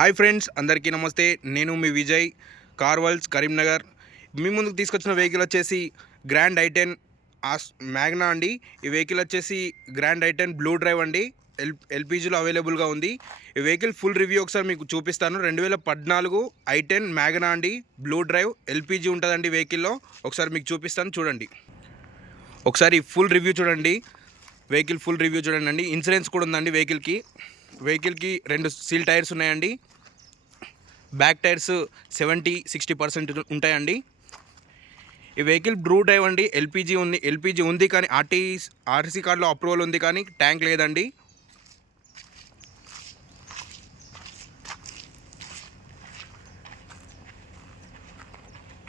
Hi friends, అందరికీ నమస్తే. నేను మీ విజయ్, కార్ వరల్డ్స్ కరీంనగర్. మీ ముందుకు తీసుకొచ్చిన వెహికల్ వచ్చేసి గ్రాండ్ ఐ10 మ్యాగ్నా అండి. ఈ వెహికల్ వచ్చేసి గ్రాండ్ ఐ10 బ్లూ డ్రైవ్ అండి. ఎల్పిజిలో అవైలబుల్గా ఉంది. ఈ వెహికల్ ఫుల్ రివ్యూ ఒకసారి మీకు చూపిస్తాను. 2014 ఐ10 మ్యాగ్నా అండి, బ్లూ డ్రైవ్, ఎల్పిజి ఉంటుందండి వెహికల్లో. ఒకసారి మీకు చూపిస్తాను, చూడండి. ఒకసారి ఫుల్ రివ్యూ చూడండి. వెహికల్ ఫుల్ రివ్యూ చూడండి అండి. ఇన్సూరెన్స్ కూడా ఉందండి వెహికల్కి. 2 సీల్ టైర్స్ ఉన్నాయండి. బ్యాక్ టైర్స్ 70-60% ఉంటాయండి. ఈ వెహికల్ బ్లూ డ్రైవ్ అండి. ఎల్పిజి ఉంది కానీ ఆర్టీసీ కార్డులో అప్రూవల్ ఉంది కానీ ట్యాంక్ లేదండి.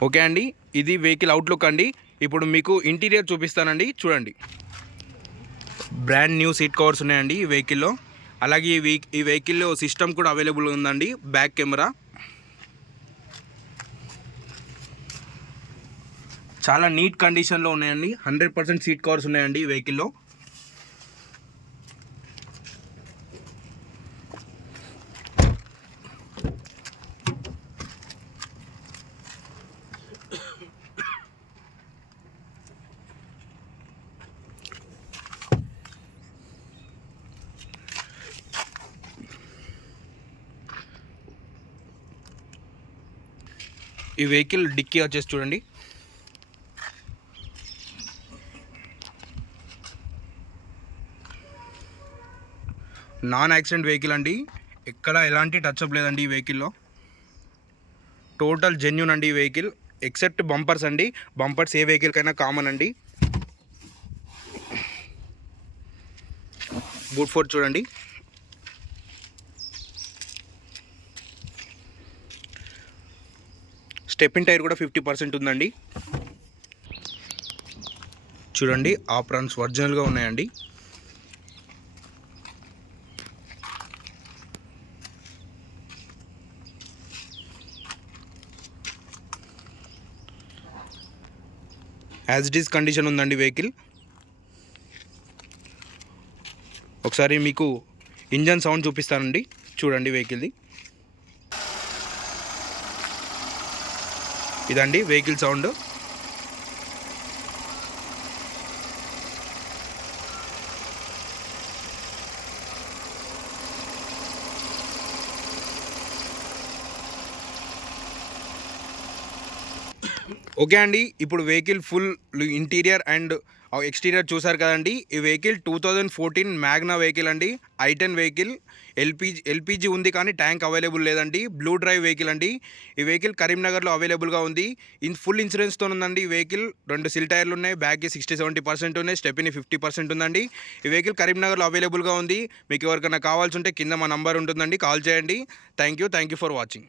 ఓకే అండి, ఇది వెహికల్ అవుట్లుక్ అండి. ఇప్పుడు మీకు ఇంటీరియర్ చూపిస్తానండి, చూడండి. బ్రాండ్ న్యూ సీట్ కవర్స్ ఉన్నాయండి ఈ వెహికల్లో. అలాగే ఈ వెహికల్లో సిస్టమ్ కూడా అవైలబుల్ ఉందండి. బ్యాక్ కెమెరా చాలా నీట్ కండిషన్లో ఉన్నాయండి. 100% సీట్ కవర్స్ ఉన్నాయండి ఈ వెహికల్లో. ఈ వెహికల్ డిక్కీ వచ్చేసి చూడండి. నాన్ యాక్సిడెంట్ వెహికల్ అండి. ఎక్కడ ఎలాంటి టచ్అప్ లేదండి ఈ వెహికల్లో. టోటల్ జెన్యూన్ అండి ఈ వెహికల్, ఎక్సెప్ట్ బంపర్స్ అండి. బంపర్స్ ఏ వెహికల్కైనా కామన్ అండి. బూట్ ఫోర్ట్ చూడండి. స్టెప్పిన్ టైర్ కూడా 50% ఉందండి. చూడండి, ఆప్రాన్స్ ఒరిజినల్గా ఉన్నాయండి. యాజ్ ఇట్ ఈస్ కండిషన్ ఉందండి వెహికల్. ఒకసారి మీకు ఇంజన్ సౌండ్ చూపిస్తానండి, చూడండి వెహికల్ది. ఇదండి వెహికల్ సౌండ్. ఓకే అండి, ఇప్పుడు vehicle full interior and exterior చూసారు కదండి. ఈ వెహికల్ 2014 మ్యాగ్నా వెహికల్ అండి. ఐ10 వెహికల్. ఎల్పిజి ఉంది కానీ ట్యాంక్ అవైలబుల్ లేదండి. బ్లూ డ్రైవ్ వెహికల్ అండి. ఈ వెహికల్ కరీంనగర్లో అవైలబుల్గా ఉంది. ఫుల్ ఇన్సూరెన్స్తో ఉందండి ఈ వెహికల్. 2 సీల్ టైర్లు ఉన్నాయి. బ్యాక్కి 60-70% ఉన్నాయి. స్టెప్ని 50% ఉందండి. ఈ వెహికల్ కరీంనగర్లో అవైలబుల్గా ఉంది. మీకు ఎవరికైనా కావాల్సి ఉంటే కింద మా నంబర్ ఉంటుందండి, కాల్ చేయండి. Thank you for watching.